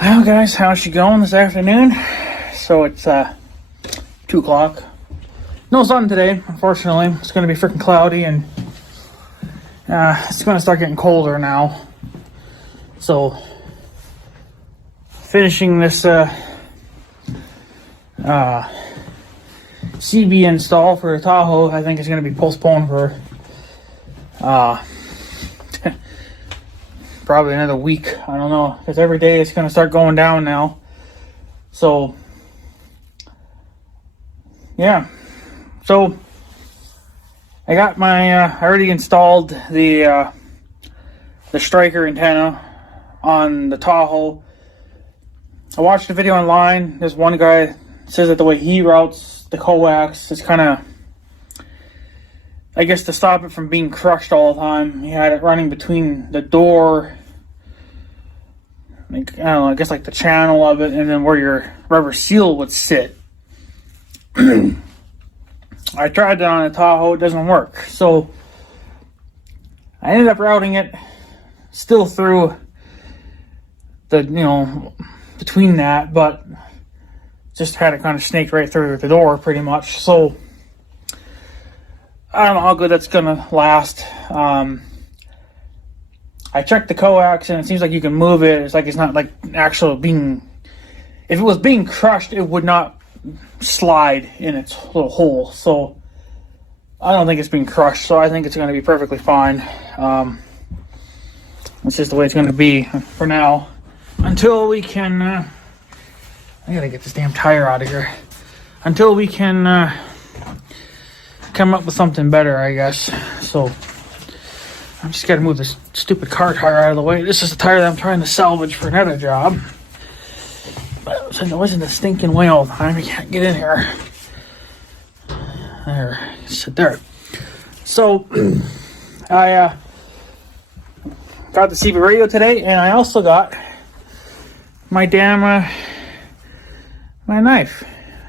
Well, guys, how's she going this afternoon? So it's 2 o'clock. No sun today, unfortunately. It's going to be freaking cloudy, and it's going to start getting colder now. So, finishing this CB install for the Tahoe, I think is going to be postponed for probably another week. I don't know, because every day it's going to start going down now. So, yeah. So, I got my, I already installed the striker antenna on the Tahoe. I watched a video online. There's one guy says that the way he routes the coax is kind of, I guess, to stop it from being crushed all the time. He had it running between the door, like, I don't know, I guess like the channel of it, and then where your rubber seal would sit. I tried that on the Tahoe, it doesn't work. So I ended up routing it still through the, between that, but just had it kind of snaked right through the door pretty much. So I don't know how good that's gonna last. I checked the coax and it seems like you can move it. It's like it's not like actual being, if it was being crushed, it would not slide in its little hole. So I don't think it's being crushed, so I think it's going to be perfectly fine. It's just the way it's going to be for now until we can I gotta get this damn tire out of here, until we can come up with something better, I guess. So I'm just gotta move this stupid car tire out of the way. This is the tire that I'm trying to salvage for another job, but it wasn't a stinking way all the time. You can't get in here. There, sit there. So I got the CB radio today, and I also got my damn my knife.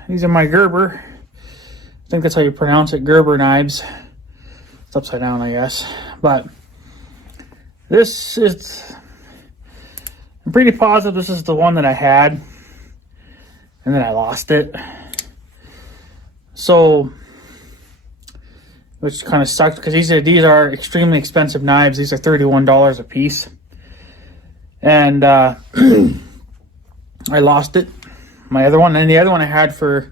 These are my Gerber. I think that's how you pronounce it, Gerber knives. It's upside down, I guess. But this is, I'm pretty positive this is the one that I had, and then I lost it. So, which kind of sucked, because these are extremely expensive knives. These are $31 a piece, and I lost it. My other one, and the other one I had for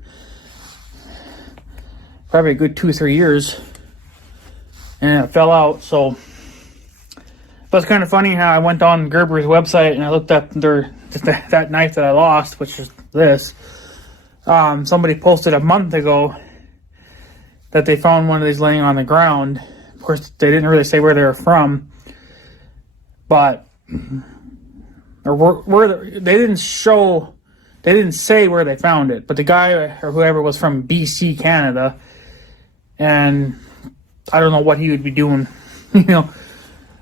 probably a good 2 or 3 years, and it fell out. So, but it's kind of funny how I went on Gerber's website and I looked up that knife that I lost, which is this. Somebody posted a month ago that they found one of these laying on the ground. Of course, they didn't really say where they were from, but they didn't say where they found it. But the guy or whoever was from BC, Canada, and I don't know what he would be doing,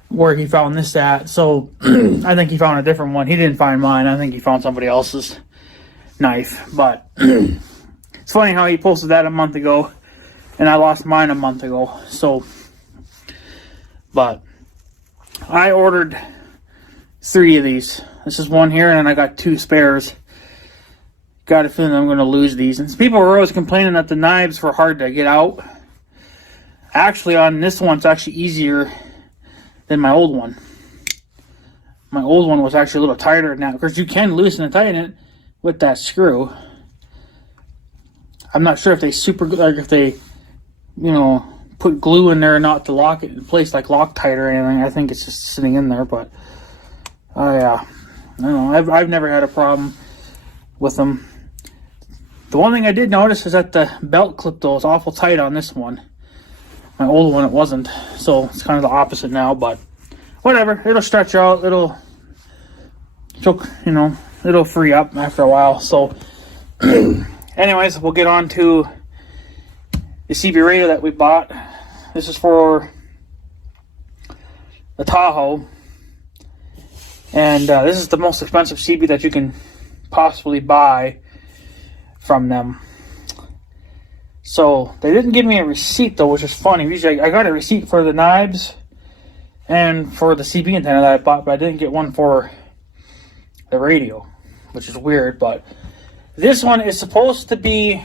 where he found this at. So I think he found a different one. He didn't find mine. I think he found somebody else's knife. But it's funny how he posted that a month ago, and I lost mine a month ago. So, but I ordered 3 of these. This is one here, and then I got 2 spares. Got a feeling I'm going to lose these. And people were always complaining that the knives were hard to get out. Actually, on this one, it's actually easier than my old one. My old one was actually a little tighter now, because you can loosen and tighten it with that screw. I'm not sure if they if they, put glue in there or not to lock it in place, like Loctite or anything. I think it's just sitting in there, but yeah, I don't know. I've never had a problem with them. The one thing I did notice is that the belt clip though is awful tight on this one. My old one, it wasn't. So it's kind of the opposite now, but whatever. It'll stretch out. It'll free up after a while. So anyways, we'll get on to the CB radio that we bought. This is for the Tahoe. And this is the most expensive CB that you can possibly buy from them. So they didn't give me a receipt though, which is funny. Usually I got a receipt for the knives and for the CB antenna that I bought, but I didn't get one for the radio. which is weird. But this one is supposed to be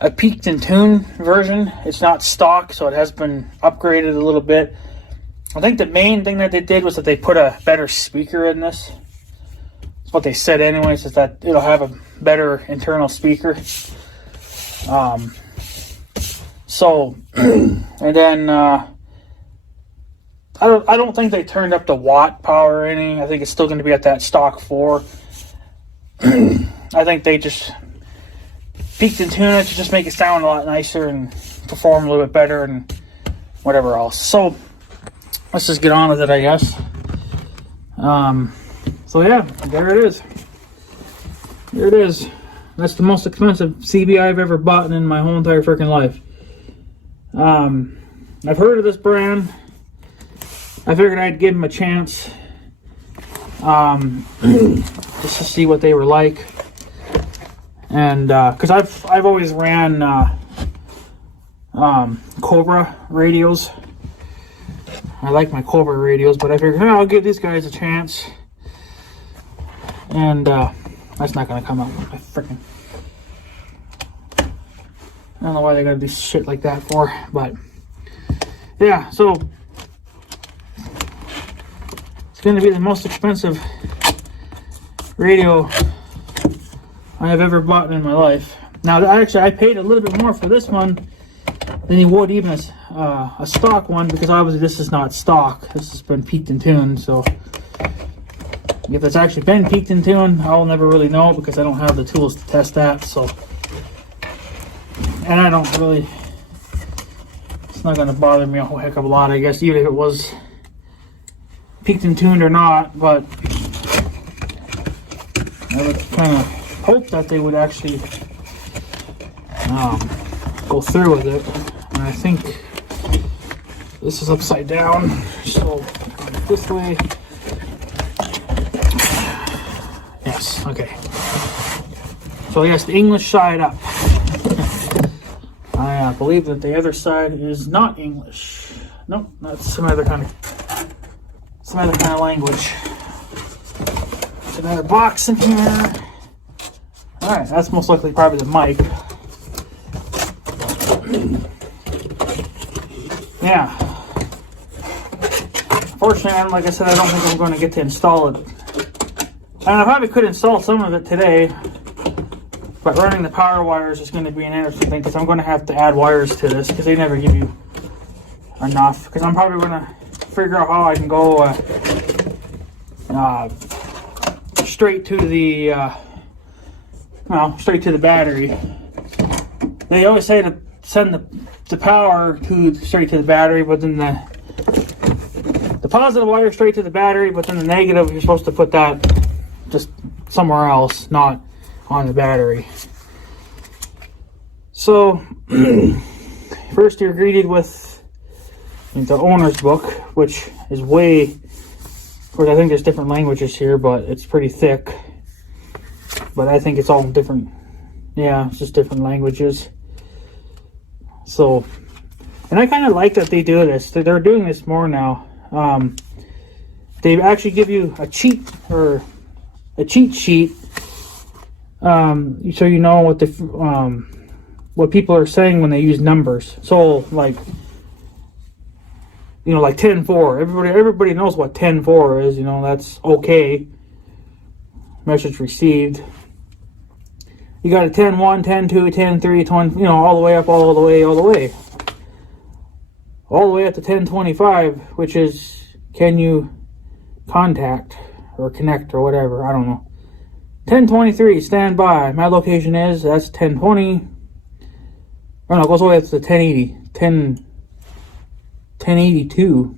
a peaked and tuned version. It's not stock, so it has been upgraded a little bit. I think the main thing that they did was that they put a better speaker in this. That's what they said anyways, is that it'll have a better internal speaker. So, and then I don't think they turned up the watt power or anything. I think it's still going to be at that stock 4. I think they just peaked and tuned it to just make it sound a lot nicer and perform a little bit better and whatever else. So let's just get on with it, I guess. So yeah, there it is. There it is. That's the most expensive CB I've ever bought in my whole entire freaking life. I've heard of this brand. I figured I'd give them a chance, just to see what they were like. And because I've always ran Cobra radios. I like my Cobra radios, but I figured, hey, I'll give these guys a chance. And that's not gonna come out with my freaking. I don't know why they gotta do shit like that for, but yeah. So it's gonna be the most expensive radio I have ever bought in my life. Now, actually, I paid a little bit more for this one than you would even a stock one, because obviously this is not stock. This has been peaked and tuned, so if it's actually been peaked and tuned, I'll never really know because I don't have the tools to test that. So, and I don't really, it's not going to bother me a whole heck of a lot, I guess, even if it was peaked and tuned or not. But I would kind of hope that they would actually go through with it. And I think this is upside down, so this way. Yes, okay. So yes, the English side up. I believe that the other side is not English. Nope, that's some other kind of language. There's another box in here. Alright, that's most likely probably the mic. Yeah. Unfortunately, like I said, I don't think I'm going to get to install it. And I probably could install some of it today, but running the power wires is going to be an interesting thing, because I'm going to have to add wires to this, because they never give you enough. Because I'm probably going to figure out how I can go straight to the straight to the battery. They always say to send the power straight to the battery, but then the positive wire straight to the battery, but then the negative, you're supposed to put that just somewhere else, not on the battery. So first you're greeted with the owner's book, which is way, of course I think there's different languages here, but it's pretty thick. But I think it's all different. Yeah, it's just different languages. So, and I kind of like that they do this. They're doing this more now. They actually give you a cheat sheet, so you know what people are saying when they use numbers. So, like, like 10-4. Everybody knows what 10-4 is. That's okay. Message received. You got a 10-1, 10-2, 10-3, 20, all the way up, all the way up to 10-25, which is, can you contact or connect or whatever? I don't know. 10-23, stand by. My location is, that's 10-20. Oh no, it goes all the way up to 10-80. 10-82.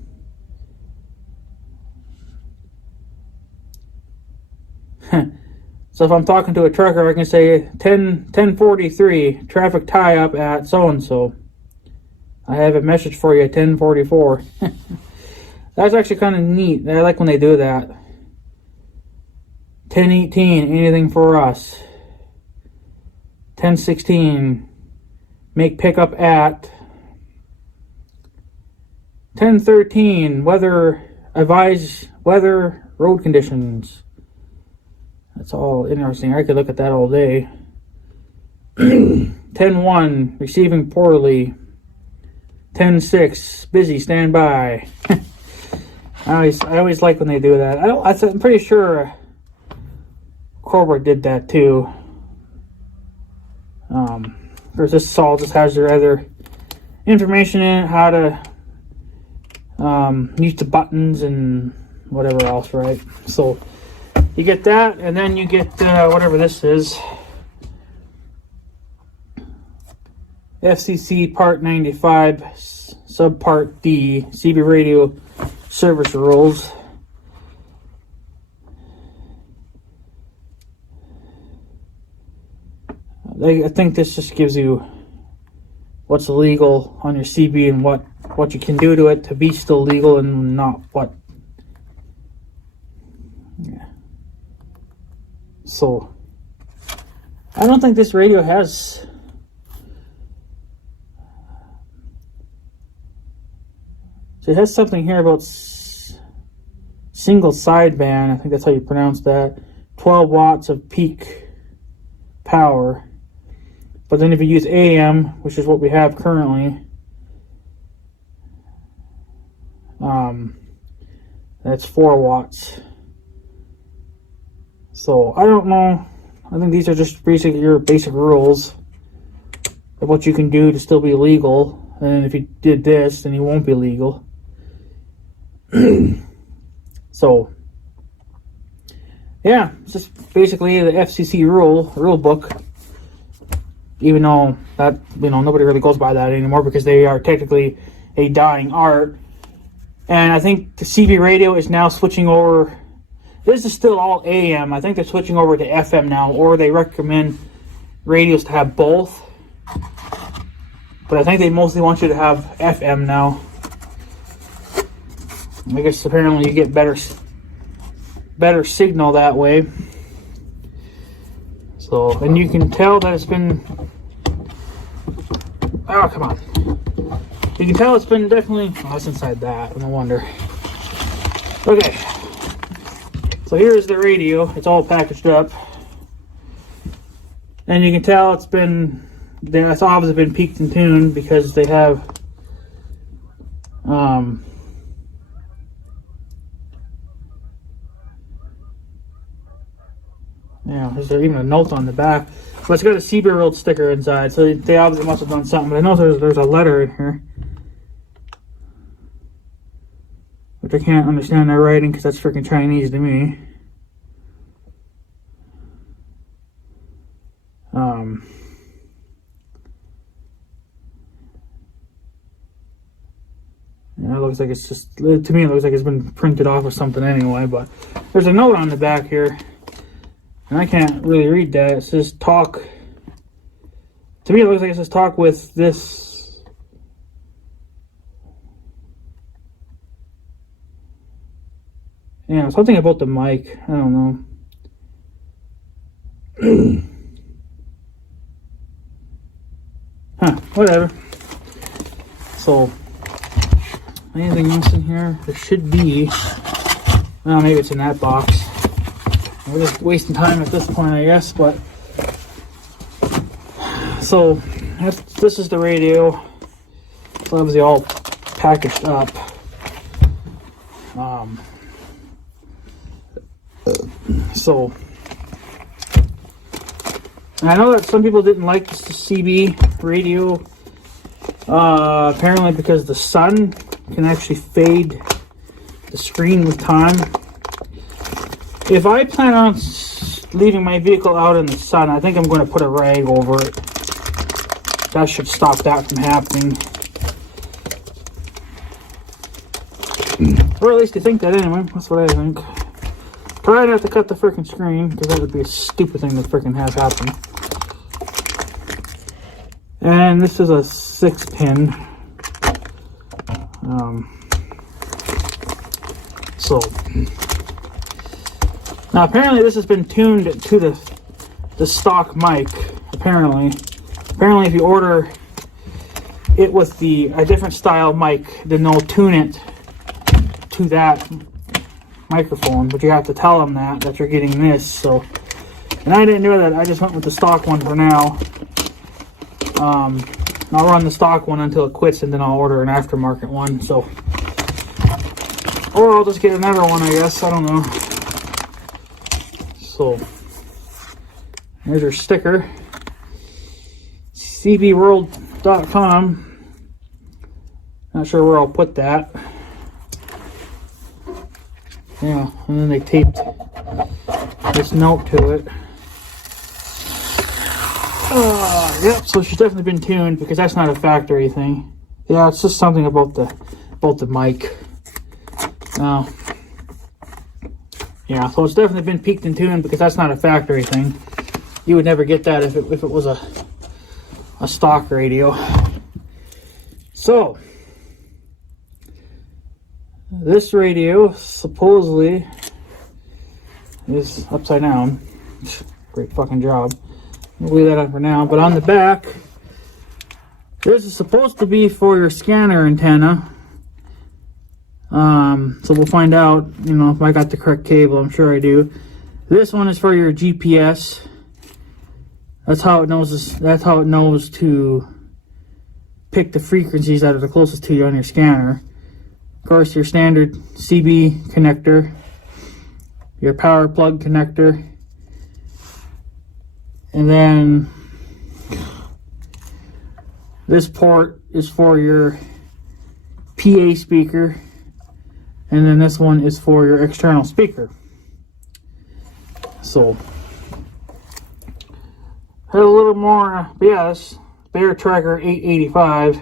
So if I'm talking to a trucker, I can say 10-43, traffic tie up at so-and-so. I have a message for you at 10-44. That's actually kind of neat. I like when they do that. 10-18, anything for us. 10-16, make pickup at. 10-13, weather, advise weather, road conditions. That's all interesting. I could look at that all day. 10-1, receiving poorly. 10-6, busy, stand by. I always like when they do that. I'm pretty sure Cobra did that too. Of course, this all just has their other information in it, how to use the buttons and whatever else, right? So you get that, and then you get whatever this is. FCC Part 95, Subpart D, CB Radio Service Rules. I think this just gives you what's illegal on your CB and what you can do to it to be still legal and not what. Yeah. So I don't think this radio has. So it has something here about single sideband. I think that's how you pronounce that. 12 watts of peak power. But then if you use AM, which is what we have currently, that's 4 watts. So I don't know. I think these are just basically your basic rules of what you can do to still be legal. And if you did this, then you won't be legal. So yeah, it's just basically the FCC rule book. Even though that, nobody really goes by that anymore because they are technically a dying art. And I think the CB radio is now switching over. This is still all AM. I think they're switching over to FM now, or they recommend radios to have both. But I think they mostly want you to have FM now. I guess apparently you get better signal that way. So, and you can tell that it's been. Oh, come on. You can tell it's been definitely. Oh, that's inside that. No wonder. Okay. So here's the radio. It's all packaged up. And you can tell it's been. It's obviously been peaked and tuned because they have. Yeah, there's even a note on the back. But it's got a CB World sticker inside, so they obviously must have done something. But I know there's a letter in here. Which I can't understand their writing because that's freaking Chinese to me. Yeah, it looks like it's just, to me it looks like it's been printed off or something anyway, but there's a note on the back here. And I can't really read that. It says talk. To me, it looks like it says talk with this. Yeah, something about the mic. I don't know. Huh, whatever. So, anything else in here? There should be. Well, maybe it's in that box. We're just wasting time at this point, I guess, but so this is the radio. It's obviously all packaged up. So I know that some people didn't like the CB radio, apparently because the sun can actually fade the screen with time. If I plan on leaving my vehicle out in the sun, I think I'm going to put a rag over it. That should stop that from happening. Or at least I think that anyway. That's what I think. Try not to cut the freaking screen, because that would be a stupid thing to freaking have happen. And this is a 6-pin. So now apparently this has been tuned to the stock mic. Apparently if you order it with a different style mic, then they'll tune it to that microphone. But you have to tell them that you're getting this. So And I didn't do that. I just went with the stock one for now. I'll run the stock one until it quits, and then I'll order an aftermarket one. So, or I'll just get another one, I guess. I don't know. So, there's your sticker. cbworld.com. Not sure where I'll put that. Yeah, and then they taped this note to it. Yep, so she's definitely been tuned, because that's not a factory thing. Yeah, it's just something about the mic. Yeah, so it's definitely been peaked and tuned, because that's not a factory thing. You would never get that if it was a stock radio. So this radio supposedly is upside down. Great fucking job. We'll leave that on for now. But on the back, this is supposed to be for your scanner antenna. So we'll find out, you know, if I got the correct cable. I'm sure I do. This one is for your GPS. That's how it knows. That's how it knows to pick the frequencies that are the closest to you on your scanner. Of course, your standard CB connector, your power plug connector, and then this port is for your PA speaker, and then this one is for your external speaker. So, had a little more BS. BearTracker 885.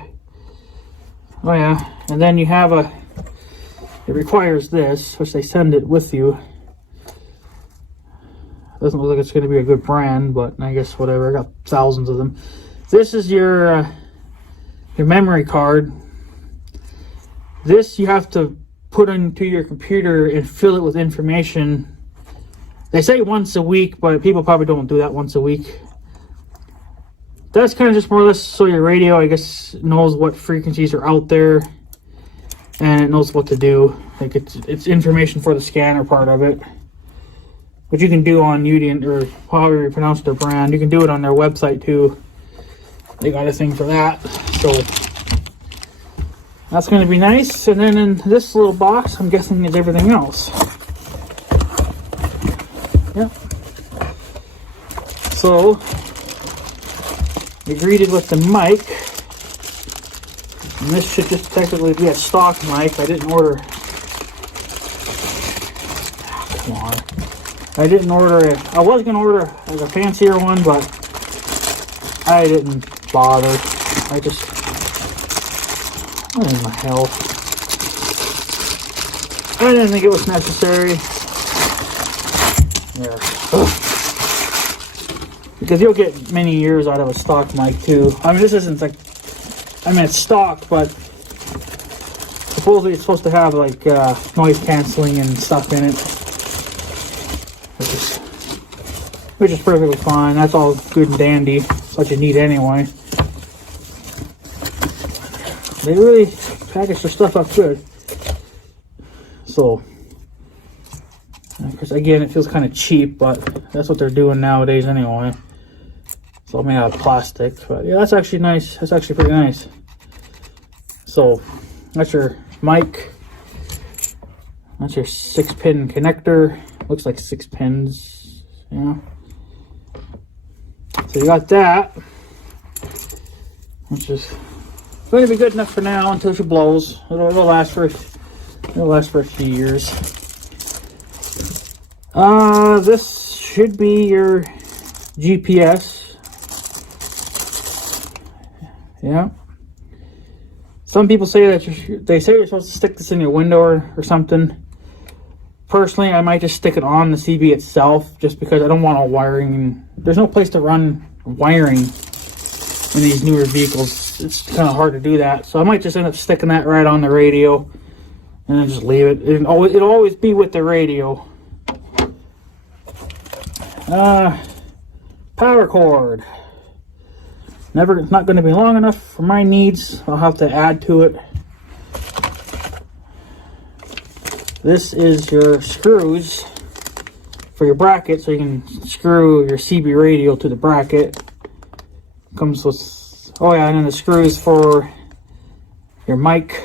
Oh yeah, and then you have it requires this, which they send it with you. Doesn't look like it's going to be a good brand, but I guess whatever. I got thousands of them. This is your memory card. This you have to put into your computer and fill it with information. They say once a week, but people probably don't do that once a week. That's kind of just more or less so your radio, I guess, knows what frequencies are out there, and it knows what to do. Like it's information for the scanner part of it, which you can do on Uniden, or however you pronounce their brand. You can do it on their website too. They got a thing for that, so that's going to be nice. And then in this little box, I'm guessing is everything else. Yep. So you're greeted with the mic, and this should just technically be a stock mic. I didn't order. Come on. I didn't order it. I was gonna order a fancier one, but I didn't bother. I just, what in the hell? I didn't think it was necessary. There. Ugh. Because you'll get many years out of a stock mic too. I mean, this isn't like, I mean, it's stock, but supposedly it's supposed to have like noise canceling and stuff in it, which is perfectly fine. That's all good and dandy. That's what you need anyway. They really package their stuff up good. So, because again, it feels kind of cheap, but that's what they're doing nowadays anyway. So made out of plastic, but yeah, that's actually nice. That's actually pretty nice. So that's your mic. That's your 6-pin connector. Looks like 6 pins. Yeah. So you got that, which is going to be good enough for now until she blows. It'll last for a few years. This should be your GPS. Yeah. Some people say that you're supposed to stick this in your window or something. Personally, I might just stick it on the CB itself, just because I don't want all wiring. There's no place to run wiring in these newer vehicles. It's kind of hard to do that, so I might just end up sticking that right on the radio and then just leave it. It'll always be with the radio. Power cord. It's not going to be long enough for my needs. I'll have to add to it. This is your screws for your bracket, so you can screw your CB radio to the bracket. Comes with, oh yeah, and then the screws for your mic.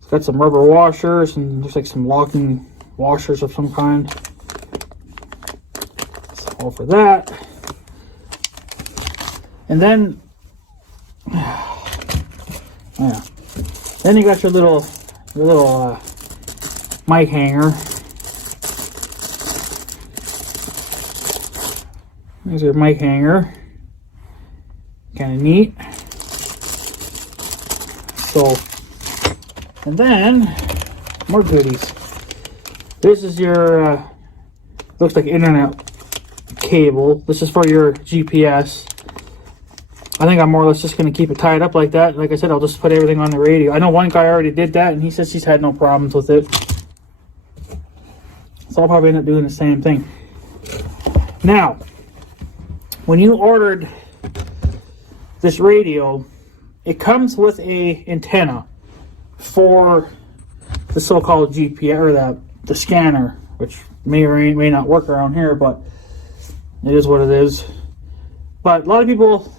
It's got some rubber washers, and there's like some locking washers of some kind. That's all for that. And then, yeah, then you got your little mic hanger. There's your mic hanger. Kind of neat. So, and then more goodies. This is your looks like internet cable. This is for your GPS. I think I'm more or less just going to keep it tied up like that. Like I said, I'll just put everything on the radio. I know one guy already did that, and he says he's had no problems with it. So I'll probably end up doing the same thing. Now, when you ordered this radio, it comes with a antenna for the so-called GPS, or the scanner, which may or may not work around here, but it is what it is. But a lot of people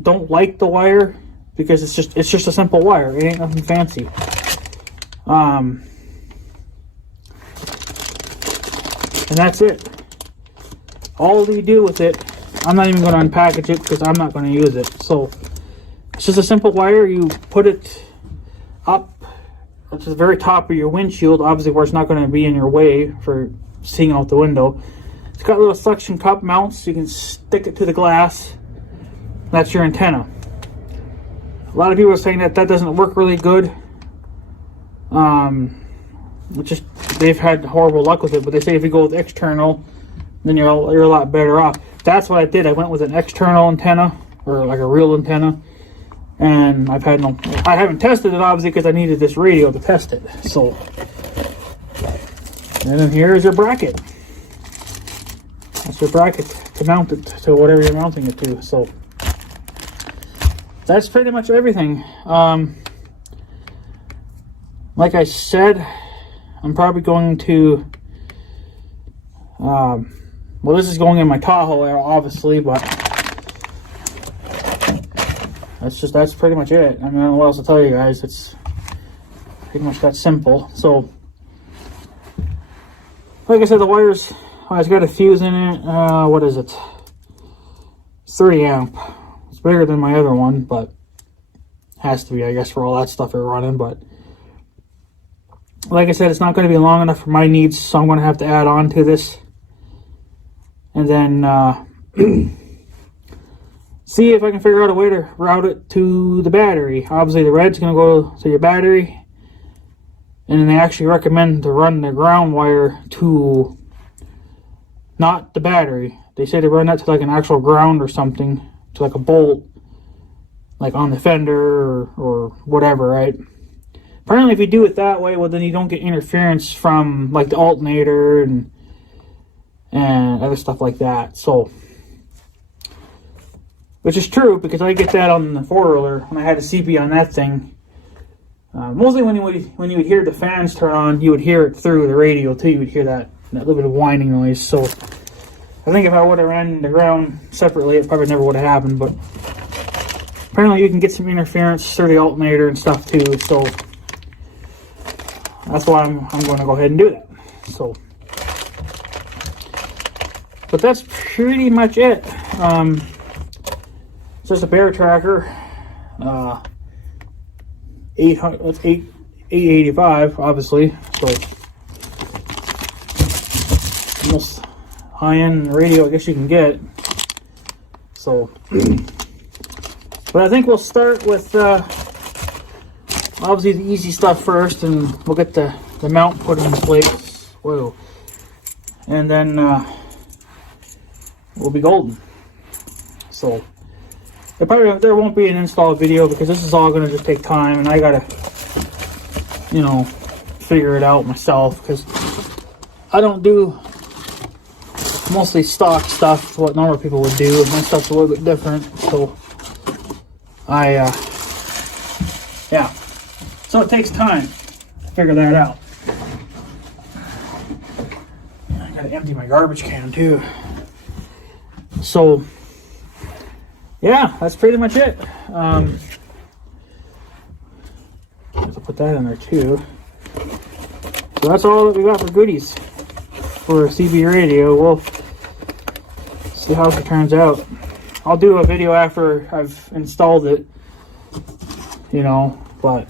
don't like the wire because it's just a simple wire. It ain't nothing fancy. And that's it. All you do with it, I'm not even going to unpackage it because I'm not going to use it. So it's just a simple wire. You put it up to the very top of your windshield, obviously where it's not going to be in your way for seeing out the window. It's got little suction cup mounts, so you can stick it to the glass. That's your antenna. A lot of people are saying that doesn't work really good. They've had horrible luck with it, but they say if you go with external, then you're a lot better off. That's what I did. I went with an external antenna, or like a real antenna, and I haven't tested it obviously because I needed this radio to test it. So, and then here is your bracket. That's your bracket to mount it to whatever you're mounting it to. So that's pretty much everything. Like I said, I'm probably going to well, this is going in my Tahoe, obviously, but that's pretty much it. I mean, I don't know what else to tell you guys. It's pretty much that simple. So, like I said, the wires, it's got a fuse in it. What is it? 30 amp. It's bigger than my other one, but has to be, I guess, for all that stuff we're running. But like I said, it's not going to be long enough for my needs, so I'm going to have to add on to this. And then see if I can figure out a way to route it to the battery. Obviously, the red's going to go to your battery. And then they actually recommend to run the ground wire to not the battery. They say to run that to like an actual ground or something, to like a bolt, like on the fender or whatever, right? Apparently, if you do it that way, well, then you don't get interference from like the alternator and other stuff like that. So, which is true because I get that on the 4-wheeler when I had a CB on that thing. Mostly when you would hear the fans turn on, you would hear it through the radio too. You would hear that little bit of whining noise. So I think if I would have ran the ground separately, it probably never would have happened. But apparently you can get some interference through the alternator and stuff too. So that's why I'm going to go ahead and do that. So, but that's pretty much it. It's just a BearTracker. 885, obviously. So most high-end radio I guess you can get. So, but I think we'll start with obviously the easy stuff first, and we'll get the mount put in place. Whoa. And then we'll be golden. So there won't be an install video because this is all going to just take time, and I gotta, figure it out myself because I don't do mostly stock stuff, what normal people would do. My stuff's a little bit different, so yeah. So it takes time to figure that out. gotta empty my garbage can too. So yeah, that's pretty much it. I have to put that in there too. So that's all that we got for goodies for CB radio. We'll see how it turns out. I'll do a video after I've installed it, you know, but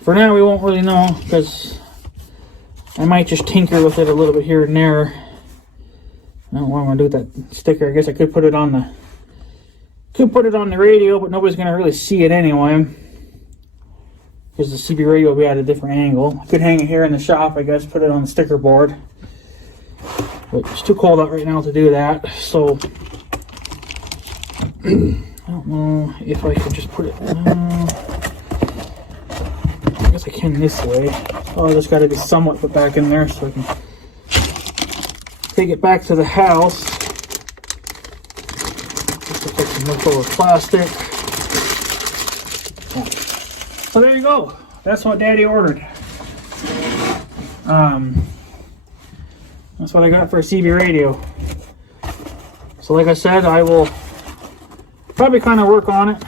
for now we won't really know, because I might just tinker with it a little bit here and there. I don't know what I'm gonna do with that sticker. I guess I could put it on the radio, but nobody's gonna really see it anyway, because the CB radio will be at a different angle. I could hang it here in the shop, I guess, put it on the sticker board. But it's too cold out right now to do that, so I don't know if I could just put it. I guess I can this way. Oh, it's got to be somewhat put back in there so I can take it back to the house. Just looks like some leftover plastic. Yeah. So there you go. That's what Daddy ordered. That's what I got for a CB radio. So like I said, I will probably kind of work on it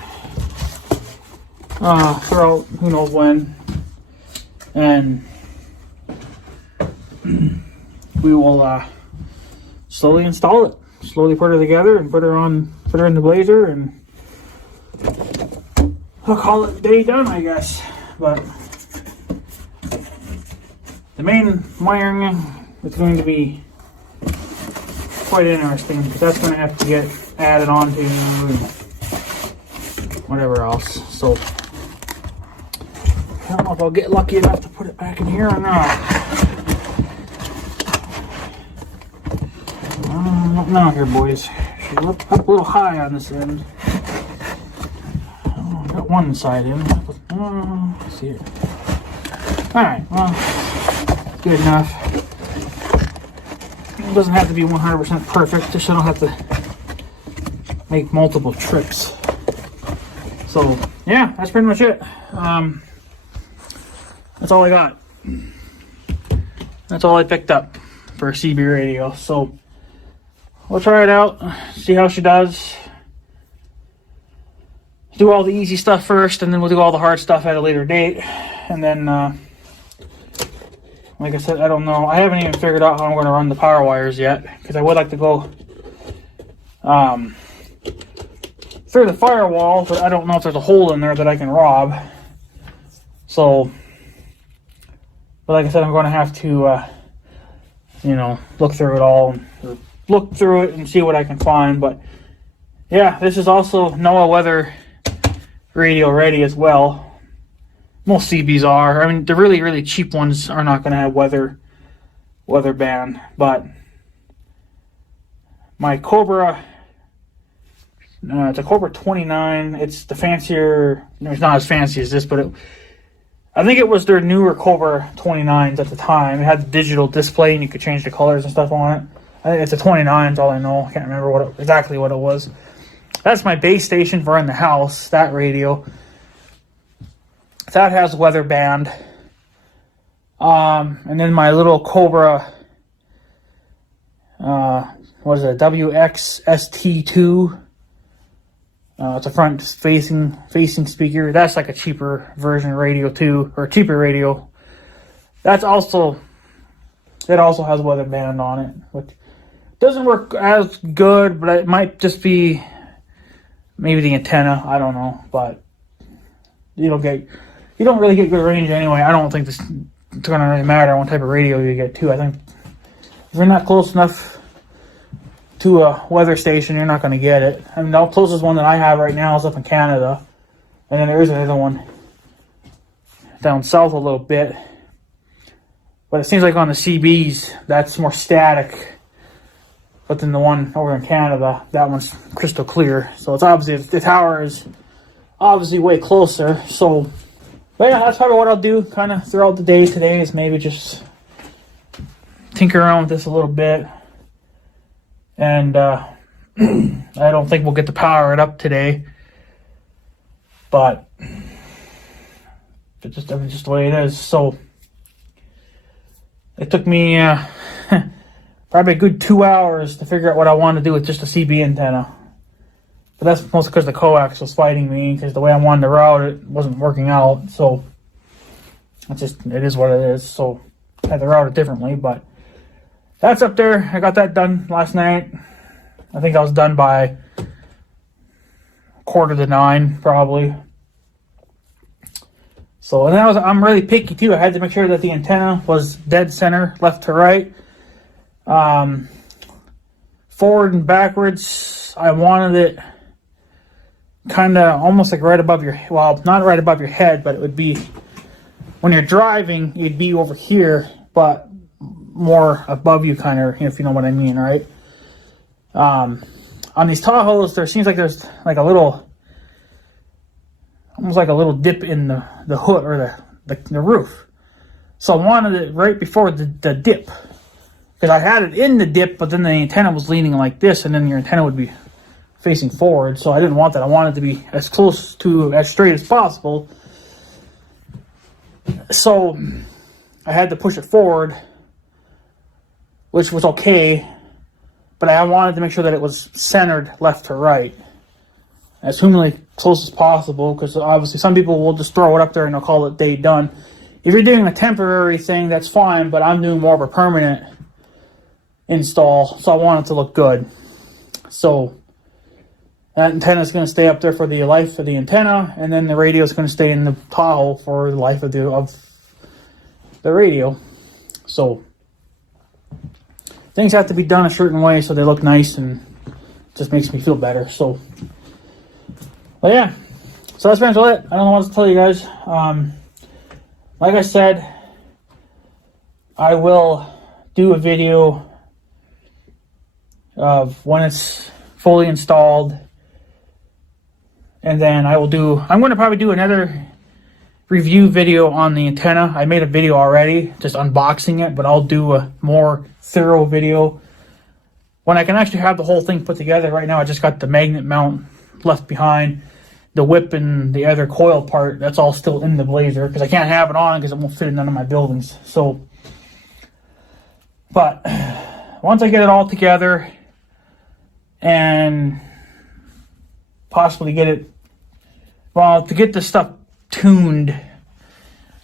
throughout who knows when, and we will slowly install it, slowly put her together and put her in the blazer, and I'll call it day done, I guess. But the main wiring, it's going to be quite interesting, because that's going to have to get added on to and whatever else. So I don't know if I'll get lucky enough to put it back in here or not. Not here, boys. She's up a little high on this end. Oh, I got one side in. Let's see here. Alright, well, good enough. It doesn't have to be 100% perfect, just so I don't have to make multiple trips. So yeah, that's pretty much it. That's all I got. That's all I picked up for a CB radio. So we'll try it out, see how she does. Do all the easy stuff first, and then we'll do all the hard stuff at a later date. And then like I said, I don't know. I haven't even figured out how I'm going to run the power wires yet, because I would like to go through the firewall, but I don't know if there's a hole in there that I can rob. So, but like I said, I'm going to have to, you know, look through it all, look through it and see what I can find. But yeah, this is also NOAA weather radio ready as well. Most CBs are. I mean, the really, really cheap ones are not going to have weather band, but my Cobra, it's a Cobra 29. It's the fancier. No, it's not as fancy as this, but I think it was their newer Cobra 29s at the time. It had the digital display, and you could change the colors and stuff on it. I think it's a 29. Is all I know. I can't remember exactly what it was. That's my base station for in the house. That radio. That has weather band. And then my little Cobra, what is it, WXST2. It's a front facing speaker. That's like a cheaper version radio too, or cheaper radio. It also has weather band on it, which doesn't work as good, but it might just be maybe the antenna. I don't know, but you don't really get good range anyway. I don't think it's going to really matter what type of radio you get too. I think if you're not close enough to a weather station, you're not going to get it. I mean, the closest one that I have right now is up in Canada, and then there is another one down south a little bit. But it seems like on the CBs, that's more static. But then the one over in Canada, that one's crystal clear. So it's obviously, the tower is obviously way closer. So, but yeah, that's probably what I'll do kind of throughout the day today, is maybe just tinker around with this a little bit. And I don't think we'll get to power it up today. But it's just the way it is. So it took me probably a good 2 hours to figure out what I wanted to do with just a CB antenna. But that's mostly because the coax was fighting me, because the way I wanted to route it wasn't working out. So it is what it is. So I had to route it differently. But that's up there. I got that done last night. I think I was done by 8:45 probably. So, and I'm really picky too. I had to make sure that the antenna was dead center, left to right. Forward and backwards, I wanted it kind of almost like right above your, well, not right above your head, but it would be, when you're driving, you'd be over here, but more above you, kind of, if you know what I mean, right? On these Tahoes, there seems like there's like a little, almost like a little dip in the hood or the roof. So I wanted it right before the dip, because I had it in the dip, but then the antenna was leaning like this, and then your antenna would be facing forward. So I didn't want that. I wanted it to be as close to as straight as possible. So I had to push it forward, which was okay, but I wanted to make sure that it was centered left to right, as humanly close as possible, because obviously some people will just throw it up there and they'll call it day done. If you're doing a temporary thing, that's fine, but I'm doing more of a permanent install, so I want it to look good. So that antenna is going to stay up there for the life of the antenna, and then the radio is going to stay in the Tahoe for the life of the radio. So things have to be done a certain way so they look nice, and just makes me feel better. So, but yeah, so that's pretty much it. I don't know what to tell you guys. Like I said, I will do a video of when it's fully installed, and then I'm going to probably do another review video on the antenna. I made a video already just unboxing it, but I'll do a more thorough video when I can actually have the whole thing put together. Right now I just got the magnet mount left behind. The whip and the other coil part, that's all still in the Blazer, because I can't have it on because it won't fit in none of my buildings. So, but once I get it all together and possibly get it, well, to get this stuff tuned,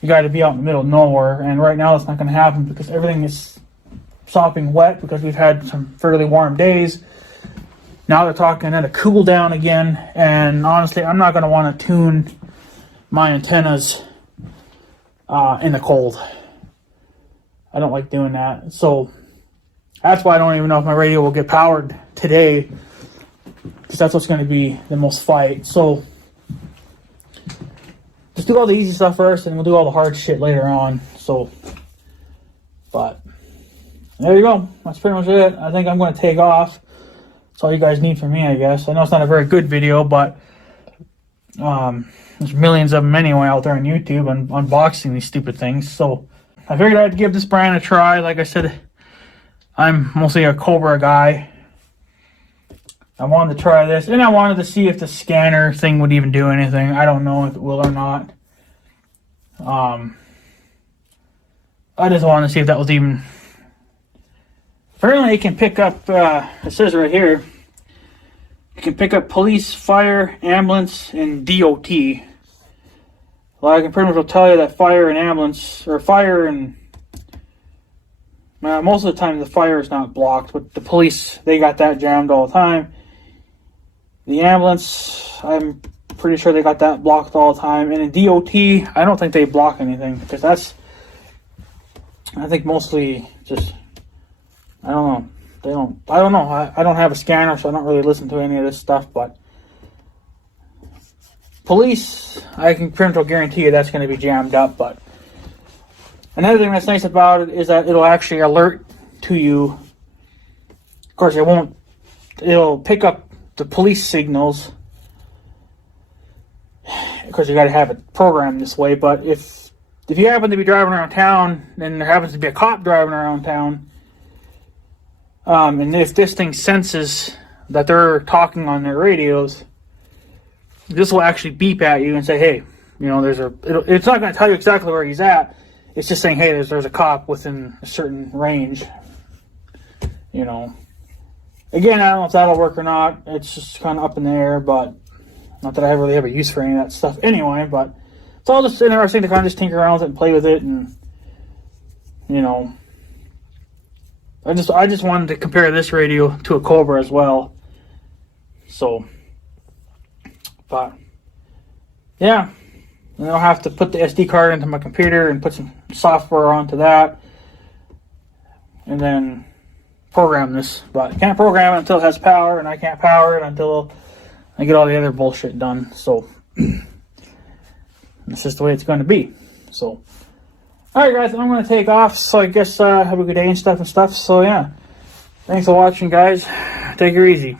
you got to be out in the middle of nowhere, and right now that's not going to happen because everything is sopping wet because we've had some fairly warm days. Now they're talking at a cool down again, and honestly, I'm not going to want to tune my antennas in the cold. I don't like doing that. So that's why I don't even know if my radio will get powered today, because that's what's going to be the most fight. So just do all the easy stuff first, and we'll do all the hard shit later on. So, but there you go. That's pretty much it. I think I'm going to take off. That's all you guys need from me, I guess. I know it's not a very good video, but there's millions of them anyway out there on YouTube and unboxing these stupid things. So I figured I'd give this brand a try. Like I said, I'm mostly a Cobra guy. I wanted to try this, and I wanted to see if the scanner thing would even do anything. I don't know if it will or not. I just wanted to see if that was even... Apparently it can pick up, it says right here, it can pick up police, fire, ambulance, and DOT. Well, I can pretty much tell you that fire and ambulance, or fire and... most of the time the fire is not blocked, but the police, they got that jammed all the time. The ambulance, I'm pretty sure they got that blocked all the time. And in DOT, I don't think they block anything, because that's, I think mostly just... I don't know. I don't know. I don't have a scanner, so I don't really listen to any of this stuff, but police, I can pretty much guarantee you that's going to be jammed up. But another thing that's nice about it is that it'll actually alert to you. Of course, it'll pick up the police signals. Of course, you got to have it programmed this way, but if you happen to be driving around town, and there happens to be a cop driving around town, and if this thing senses that they're talking on their radios, this will actually beep at you and say, hey, you know, it's not going to tell you exactly where he's at. It's just saying, hey, there's a cop within a certain range. You know. Again, I don't know if that'll work or not. It's just kind of up in the air, but not that I really have a use for any of that stuff anyway. But it's all just interesting to kind of just tinker around with it and play with it, and you know, I just wanted to compare this radio to a Cobra as well. So, but yeah, and I'll have to put the SD card into my computer and put some software onto that, and then program this. But I can't program it until it has power, and I can't power it until I get all the other bullshit done. So that's just the way it's going to be. So, alright guys, I'm going to take off. So I guess have a good day and stuff. So yeah, thanks for watching guys. Take it easy.